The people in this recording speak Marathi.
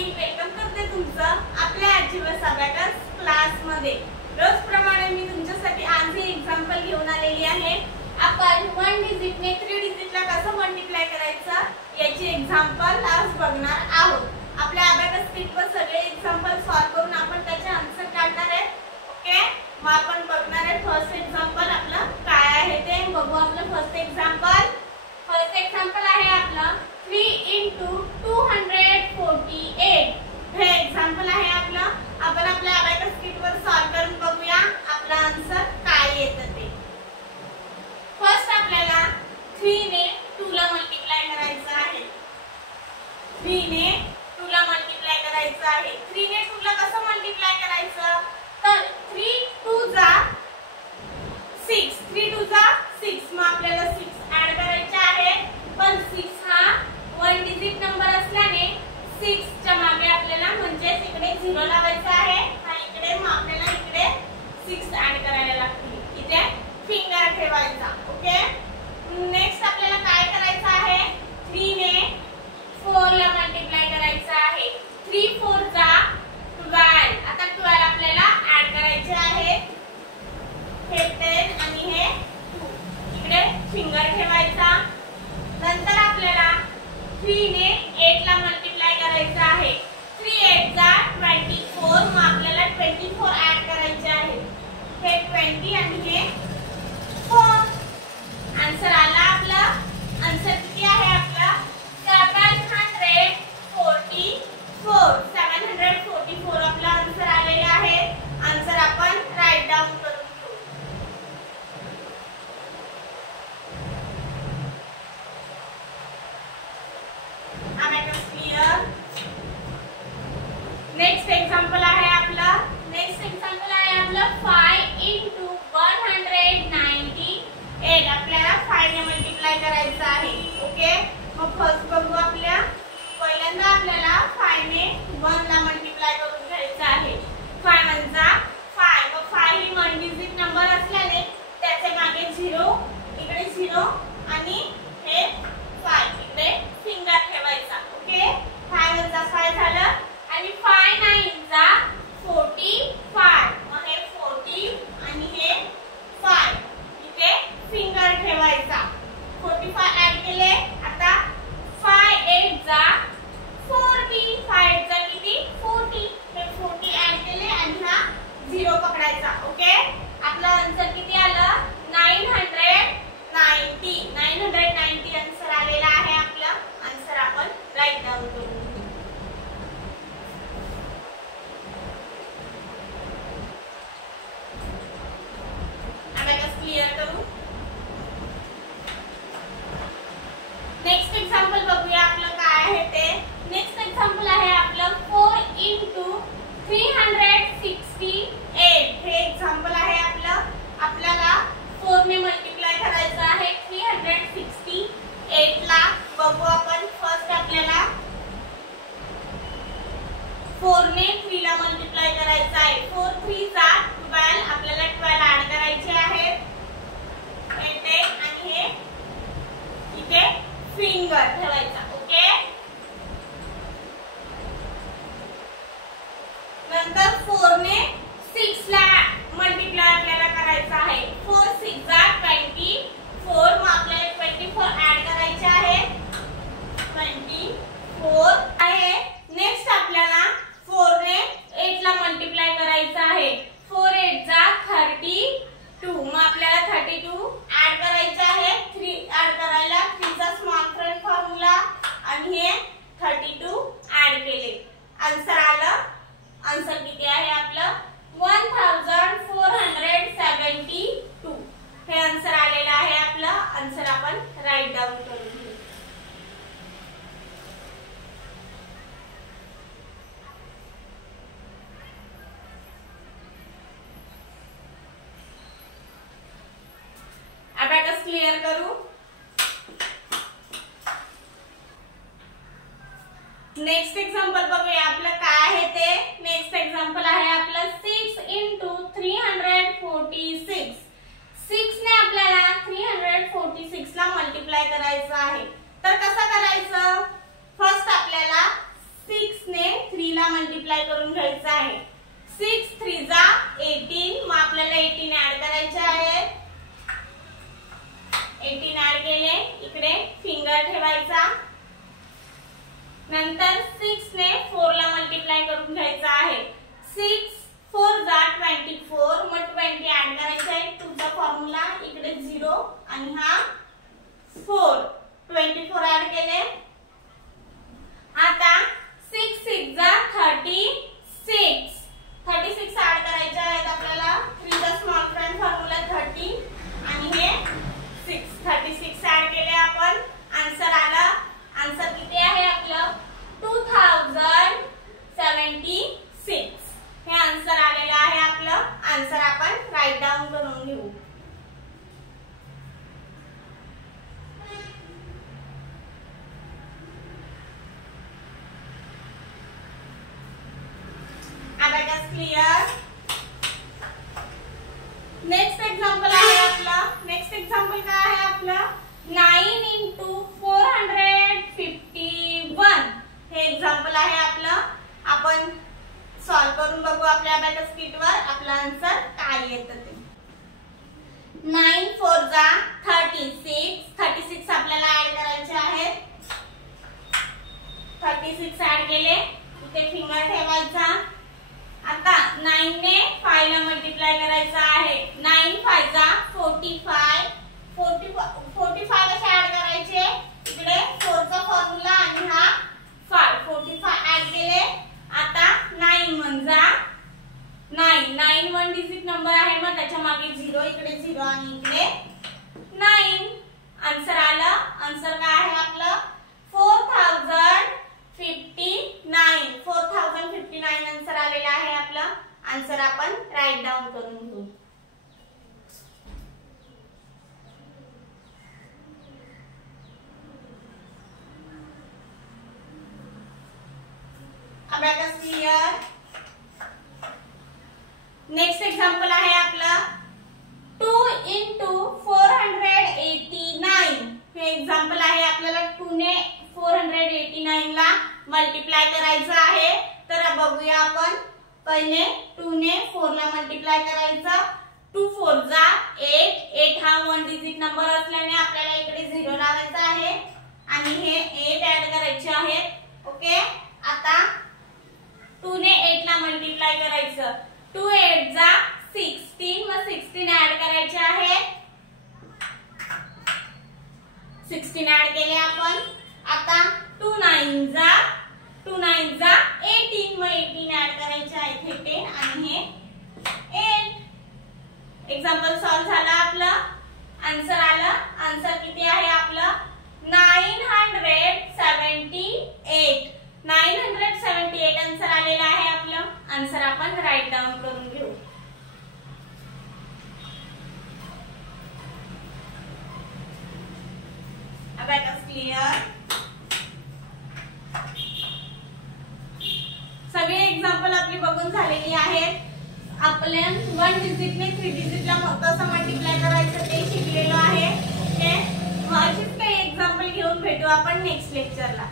मी वेलकम करते तुमचं आपल्या आजीवस अबॅकस क्लास मध्ये। रोज प्रमाणे मी तुमच्यासाठी आज हे एग्जांपल घेऊन आलेली आहे। आपण 1 डिजिट ने 3 डिजिटला कसं मल्टिप्लाय करायचं याची एग्जांपल आज बघणार आहोत। आपल्या अबॅकस शीटवर सगळे एग्जांपल सॉल्व करून आपण त्याचे आन्सर काढणार आहे। ओके, मग आपण बघणार आहे फर्स्ट एग्जांपल आपलं काय आहे ते बघू। आपलं फर्स्ट एग्जांपल आहे आपलं 3 * 248 हे एग्जांपल आहे आपलं। आपण आपल्या अबॅकस शीटवर सॉल्व करून बघूया आपला आन्सर काय येतं ते। फर्स्ट आपल्याला 3 ने 2 ला मल्टिप्लाय करायचं आहे। 3 ने 2 ला मल्टिप्लाय करायचं आहे। 3 ने 2 ला कसं मल्टिप्लाय करायचं तर 3 2 जा 6 3 2 जा 6 मग आपल्याला 6 ऍड करायचे आहे। पण 6 हा 1 डिजिट नंबर असल्याने 6 च्या मागे आपल्याला म्हणजे इकडे 0 लावायचा आहे आणि इकडे मग आपल्याला इकडे 6 ऍड करायला लागतील। इथे फिंगर ठेवायचा। ओके, नेक्स्ट आपल्याला काय करायचं आहे 3 ने 4 ला मल्टिप्लाय करायचं आहे। 3 4 जा 12 आता 12 आपल्याला ऍड करायचे आहे। हे 10 आणि हे 2 इकडे फिंगर ठेवायचा। नंतर आपल्याला 3 ने 8 ला मल्टिप्लाय करायचं आहे। 3 8 जा 24 मग आपल्याला 24 ऍड करायचे आहे। हे 20 आणि हे 4 आन्सर आला आपला। आन्सर किती आहे आपला 744 आपला आन्सर आलेला आहे। आन्सर आपण राईट डाउन करून घेऊ। Abacus clear. नेक्स्ट एग्जांपल आहे आपला 5 * 198 आपल्याला 5 ने मल्टिप्लाय करायचं आहे। ओके, मग फर्स्ट बघू आपल्या पहिल्यांदा आपल्याला 5 ने 1 ला मल्टिप्लाय करून घ्यायचं आहे। 5 1 जा 5 मग 5 ही 1 डिजिट नंबर असल्याने त्याचे मागे 0 इकडे 0 आणि हे 5 इकडे फिंगर ठेवायचा। ओके, 5 1 जा 5 झालं आणि 5 9 जा 45 मग हे 40 आणि हे 5 इथे फिंगर ठेवायचा। 45 ऍड केले। आता 5 8 जा 40 5 जा किती 40 हे 40 ऍड केले आणि हा 0 पकडायचा। ओके, आपलं आन्सर किती आलं 990 आन्सर आलेला आहे आपला। आन्सर आपण राईट डाउन करू। क्लियर करू। नेक्स्ट एग्जांपल बघूया आपलं काय आहे ते। नेक्स्ट एग्जांपल आहे आपलं 4 * 368 हे एग्जांपल आहे आपलं। आपल्याला 4 ने मल्टिप्लाय करायचं आहे 368 ला। बघू आपण फर्स्ट आपल्याला 4 ने 3 ला मल्टिप्लाय करायचं आहे। 4 3 जा 12 आपल्याला 12 ऍड करायचे आहे। आणि हे इथे फिंगर ठेवायचा। ओके, नंतर 4 ने 6 ला मल्टिप्लाय आपल्याला करायचा आहे। 4 6 जा 24 मग आपल्याला 24 ऍड करायचे आहे। 24 आहे। नेक्स्ट आपल्याला 4 ने 8 ला मल्टिप्लाय करायचं आहे। 4 8 जा 32 मग आपल्याला 32 ऍड करायचे आहे। 3 ऍड करायला 3 चा स्मॉल फ्रंट फॉर्म्युला आणि हे 32 ऍड केले। आन्सर आलं। आन्सर किती आहे आपलं 1472 हे आन्सर आलेलं आहे आपलं। आन्सर आपण राईट डाउन करून घेऊ। अबॅकस क्लियर करू। नेक्स्ट एग्जांपल बघूया आपलं काय आहे ते। नेक्स्ट एग्जांपल आहे आपलं 6 * 346 6 ने आपल्याला 346 ला मल्टिप्लाय करायचं आहे। तर कसं करायचं फर्स्ट आपल्याला 6 ने ठेवायचा. नंतर 6 ने 4 ला मल्टिप्लाय करून घ्यायचा आहे. 6 4 जा 24, मग 20 ऍड करायचा आहे. 2 चा फॉर्म्युला इकडे 0 आणि हा 4. 24 ऍड केले. आता 6 6 जा 36. 36 ऍड करायचे आहेत आपल्याला. 3 चा स्मॉल फ्रेंड फॉर्म्युला 30 आणि हे 6. 36 ऍड केले आपण. आन्सर आला. आन्सर किती आहे आपलं 2076. हे आन्सर आलेलं आहे आपलं. आन्सर आपण राईट डाऊन करून घेऊ. Abacus clear. नेक्स्ट एक्झाम्पल आहे आपलं. नेक्स्ट एक्झाम्पल काय आहे आपलं 9 into 451. हे एक्झाम्पल आहे आपलं. आपण सॉल्व करून बघू आपल्या अबॅकस किट वर आपला आन्सर काय येतं ते. 9 4 जा 36. 36 आपल्याला ऍड करायचे आहेत. 36 ऍड केले. इथे फिंगर ठेवायचा. आता 9 ने 5 ला मल्टिप्लाय करायचा आहे. 9 5 जा 45. 45 कसे ऍड करायचे इकडे 4 चा फॉर्म्युला आणि हा 5. 45 ऍड केले. आता 9 1 जा 9. 9 1 डिजिट नंबर आहे मग त्याच्या मागे 0, इकडे 0 आणि इकडे 9. आन्सर आलं. आन्सर काय आहे आपलं 4059. 4059 आन्सर आलेला आहे आपलं. आन्सर आपण राईट डाऊन करून घेऊ. Abacus clear. नेक्स्ट एक्झाम्पल आहे आपलं 2 into 489. हे एक्झाम्पल आहे आपल्याला 2 ने 489 ला मल्टिप्लाय करायचं आहे. तर बघूया आपण. पहिले 2 ने 4 ला मल्टिप्लाय करायचं. 2 4 जा 8. 8 हा 1 डिजिट नंबर असल्याने आपल्याला इकडे 0 लावायचा आहे आणि हे 8 ऍड करायचे आहेत. ओके. आता 2 ने 8 ला मल्टिप्लाय करायचं. 2 8 जा 16. मग 16 ऍड करायचे आहे. 16 ऍड केले आपण. आता 2 9 जा 18. मग 18 ऍड करायचे आहेत. हे 10 आणि हे 8. एक्झाम्पल सॉल्व झाला आपलं. आन्सर आलं. आन्सर किती आहे आपलं 978. 978 आन्सर आलेला आहे आपलं. आन्सर आपण राईट डाऊन करून घेऊ. Abacus clear. सगळे एक्झाम्पल आपली बघून झालेली आहेत. आपण 1 डिजिट ने 3 डिजिटला कसं मल्टिप्लाय करायचं ते शिकलेलो आहे. ओके. अशीच काही एक्झाम्पल घेऊन भेटू आपण नेक्स्ट लेक्चरला.